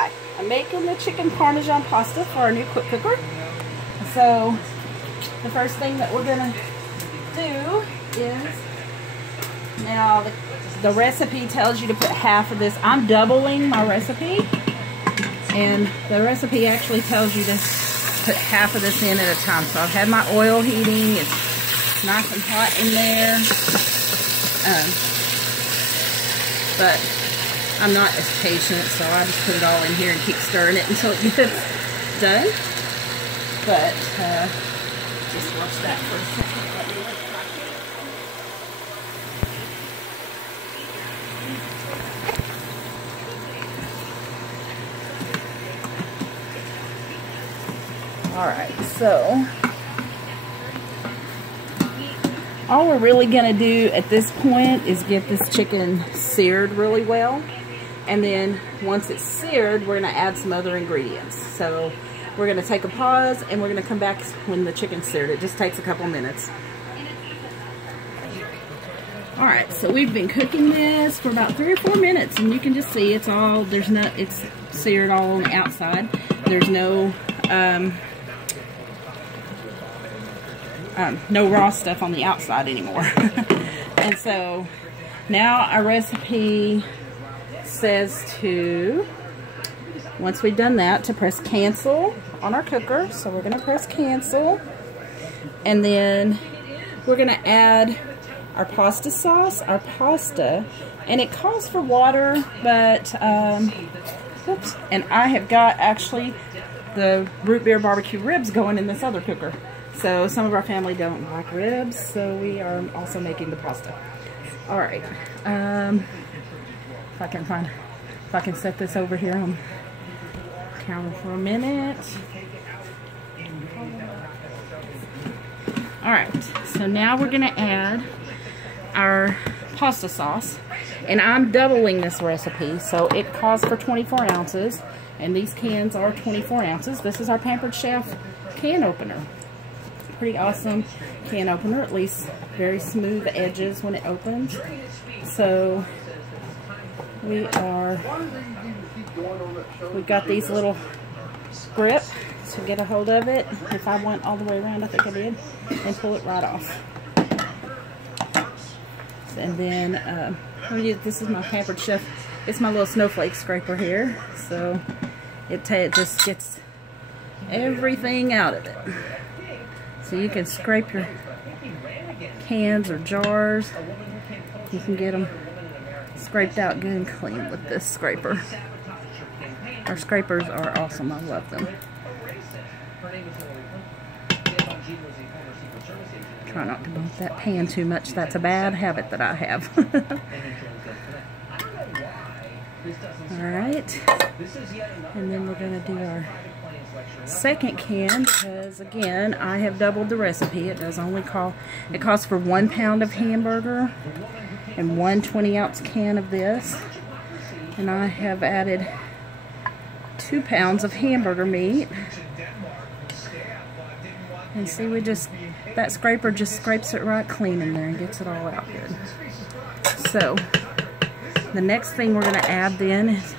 Hi, I'm making the chicken Parmesan pasta for our new quick cooker. So the first thing that we're gonna do is, now the recipe tells you to put half of this. I'm doubling my recipe, and the recipe actually tells you to put half of this in at a time. So I've had my oil heating, it's nice and hot in there, but I'm not as patient, so I just put it all in here and keep stirring it until it gets done. But just watch that for a second. Alright, so all we're really going to do at this point is get this chicken seared really well. And then once it's seared, we're going to add some other ingredients. So we're going to take a pause and we're going to come back when the chicken's seared. It just takes a couple minutes. Alright, so we've been cooking this for about 3 or 4 minutes, and you can just see it's all, it's seared all on the outside. There's no no raw stuff on the outside anymore. And so now our recipe says to, once we've done that, to press cancel on our cooker. So we're going to press cancel, and then we're going to add our pasta sauce, our pasta, and it calls for water, but oops, and I have got actually the root beer barbecue ribs going in this other cooker. So some of our family don't like ribs, so we are also making the pasta. All right, if I can set this over here on the counter for a minute. All right, so now we're gonna add our pasta sauce, and I'm doubling this recipe, so it calls for 24 ounces, and these cans are 24 ounces. This is our Pampered Chef can opener. Pretty awesome can opener, at least very smooth edges when it opens. So we've got these little grip to get a hold of it. If I went all the way around, I think I did, and pull it right off. And then this is my Pampered Chef. It's my little snowflake scraper here, so it just gets everything out of it. So you can scrape your cans or jars. You can get them scraped out good and clean with this scraper. Our scrapers are awesome. I love them. Try not to bump that pan too much. That's a bad habit that I have. Alright. And then we're going to do our second can, because again, I have doubled the recipe. It calls for 1 pound of hamburger and 1 20-ounce can of this. And I have added 2 pounds of hamburger meat. And see, that scraper just scrapes it right clean in there and gets it all out good. So the next thing we're going to add then is,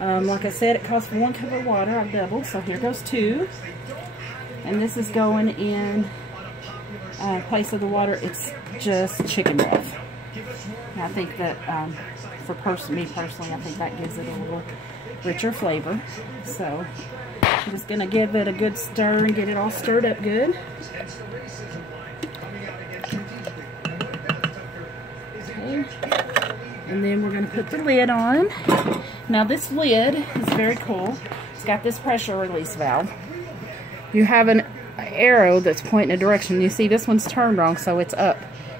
like I said, it calls for 1 cup of water. I've doubled, so here goes 2. And this is going in place of the water. It's just chicken broth. And I think that me personally, I think that gives it a little richer flavor. So I'm just going to give it a good stir and get it all stirred up good. Okay. And then we're going to put the lid on. Now this lid is very cool. It's got this pressure release valve. You have an arrow that's pointing a direction. You see this one's turned wrong, so it's up.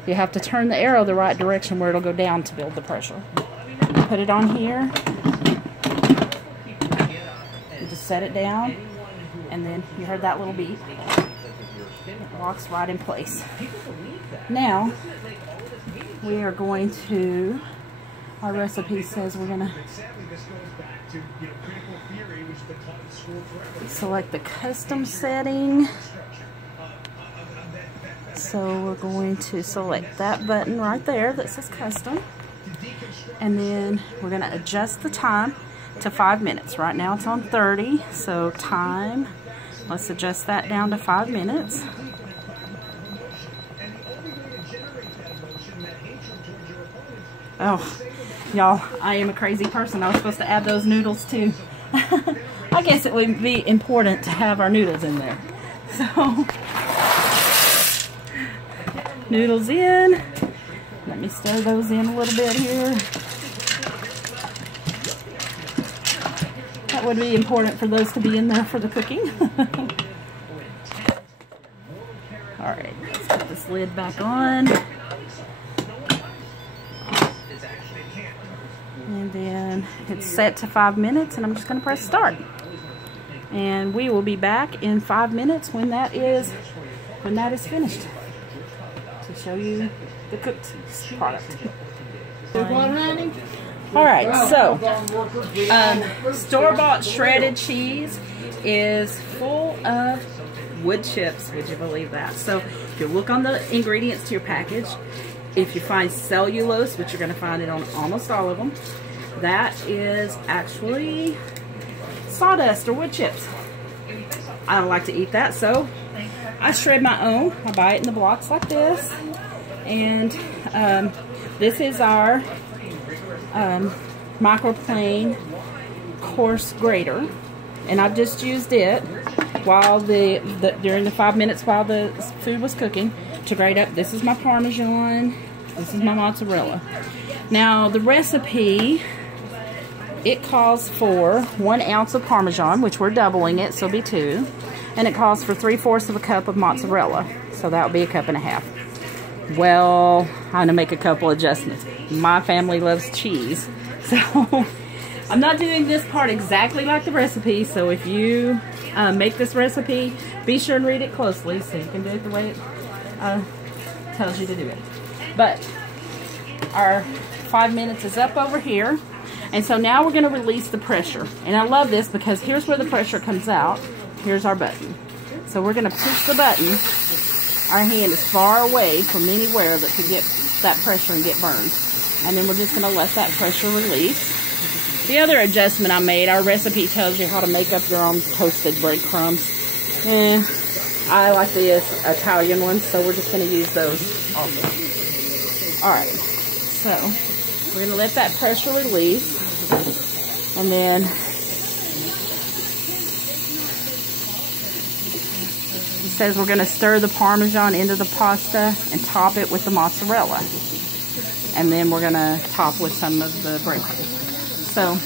You have to turn the arrow the right direction where it'll go down to build the pressure. Put it on here. You just set it down, and then you heard that little beep. It locks right in place. Now we are going to, our recipe says we're going to select the custom setting. So we're going to select that button right there that says custom. And then we're going to adjust the time. to 5 minutes. Right now it's on 30, so time, let's adjust that down to 5 minutes. Oh, y'all, I am a crazy person. I was supposed to add those noodles too. I guess it would be important to have our noodles in there. So, noodles in. Let me stir those in a little bit here. That would be important for those to be in there for the cooking. Alright, let's put this lid back on. And then it's set to 5 minutes, and I'm just going to press start. And we will be back in 5 minutes when that is finished to show you the cooked product. Alright, so store-bought shredded cheese is full of wood chips. Would you believe that? So if you look on the ingredients to your package, if you find cellulose, which you're going to find it on almost all of them, that is actually sawdust or wood chips. I don't like to eat that, so I shred my own. I buy it in the blocks like this. And this is our microplane coarse grater, and I've just used it while during the 5 minutes while the food was cooking to grate up. This is my Parmesan. This is my mozzarella. Now the recipe, it calls for 1 ounce of Parmesan, which we're doubling it, so it'll be 2, and it calls for 3/4 of a cup of mozzarella, so that would be 1.5 cups. Well, I'm gonna make a couple adjustments. My family loves cheese, so I'm not doing this part exactly like the recipe. So if you make this recipe, be sure and read it closely so you can do it the way it tells you to do it. But our 5 minutes is up over here, and so now we're going to release the pressure. And I love this because here's where the pressure comes out. Here's our button. So we're going to push the button. Our hand is far away from anywhere that could get that pressure and get burned. And then we're just going to let that pressure release. The other adjustment I made, our recipe tells you how to make up your own toasted breadcrumbs. I like the Italian ones, so we're just going to use those also. Alright, so we're going to let that pressure release. And then it says we're going to stir the Parmesan into the pasta and top it with the mozzarella. And then we're going to top with some of the breadcrumbs. So,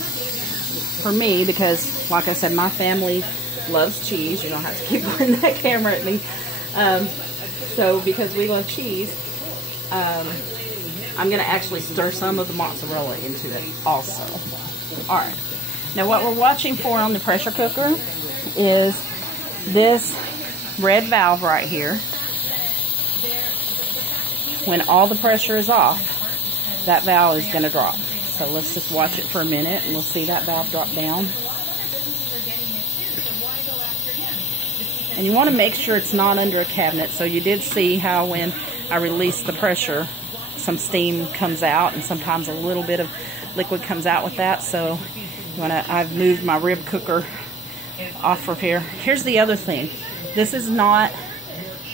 for me, because, like I said, my family loves cheese. You don't have to keep pointing that camera at me. So, because we love cheese, I'm going to actually stir some of the mozzarella into it also. Alright. Now, what we're watching for on the pressure cooker is this red valve right here. When all the pressure is off, that valve is going to drop. So let's just watch it for a minute and we'll see that valve drop down. And you want to make sure it's not under a cabinet. So you did see how when I released the pressure, some steam comes out and sometimes a little bit of liquid comes out with that. So I've moved my rib cooker off of here. Here's the other thing. This is not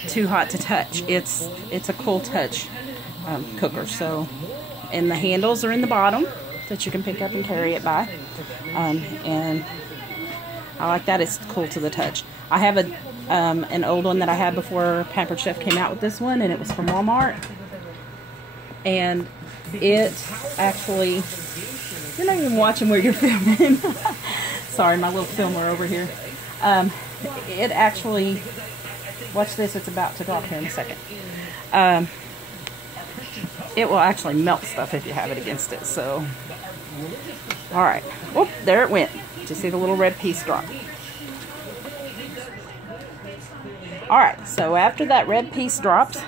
too hot to touch. It's a cool touch cooker. So, and the handles are in the bottom that you can pick up and carry it by. And I like that. It's cool to the touch. I have an old one that I had before Pampered Chef came out with this one, and it was from Walmart. And it actually, you're not even watching where you're filming. Sorry, my little filmer over here. It actually, watch this, it's about to drop here in a second. It will actually melt stuff if you have it against it. So, alright. Whoop, there it went. Did you see the little red piece drop? Alright, so after that red piece drops,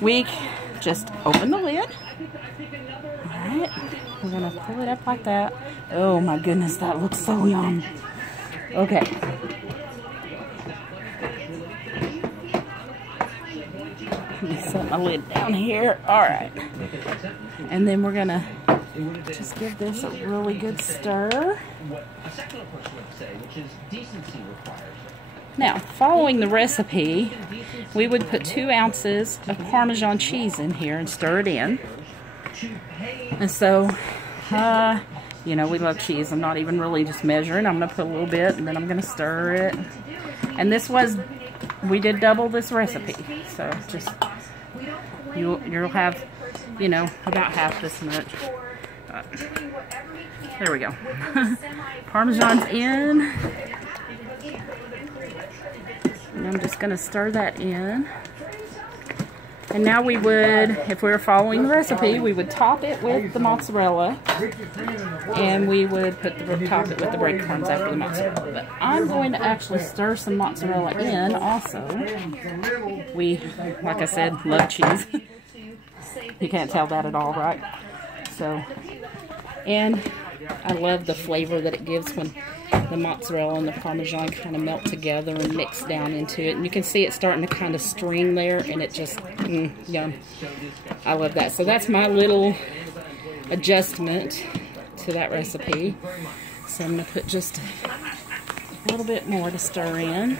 we just open the lid. Alright, we're going to pull it up like that. Oh my goodness, that looks so yum. Okay. Let me set my lid down here. Alright. And then we're going to Just give this a really good stir. Now, following the recipe, we would put 2 ounces of Parmesan cheese in here and stir it in. And so, you know, we love cheese. I'm not even really just measuring. I'm going to put a little bit, and then I'm going to stir it. And this was, we did double this recipe. So, just, you'll have, you know, about half this much. There we go. Parmesan's in. And I'm just going to stir that in. And now we would, if we were following the recipe, we would top it with the mozzarella. And we would top it with the breadcrumbs after the mozzarella. But I'm going to actually stir some mozzarella in also. We, like I said, love cheese. You can't tell that at all, right? So, and I love the flavor that it gives when the mozzarella and the Parmesan kind of melt together and mix down into it. And you can see it starting to kind of string there, and it just, yum. I love that. So that's my little adjustment to that recipe. So I'm going to put just a little bit more to stir in.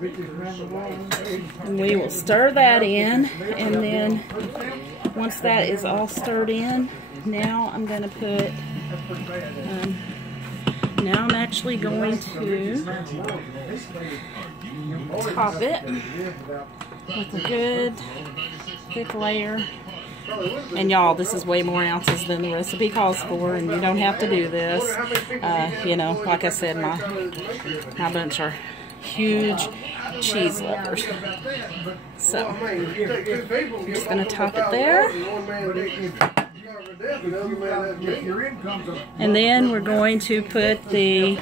And we will stir that in, and then once that is all stirred in, now I'm going to put, now I'm actually going to top it with a good thick layer. And y'all, this is way more ounces than the recipe calls for, and you don't have to do this. You know, like I said, my bunch are huge cheese lovers. So, I'm just going to top it there. And then we're going to put the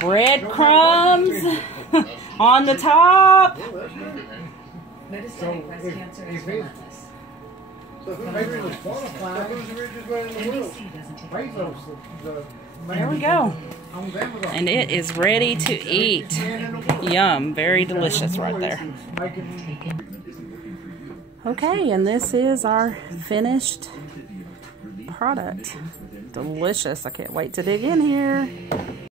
breadcrumbs on the top. There we go. And it is ready to eat. Yum. Very delicious right there. Okay, and this is our finished product. Delicious. I can't wait to dig in here.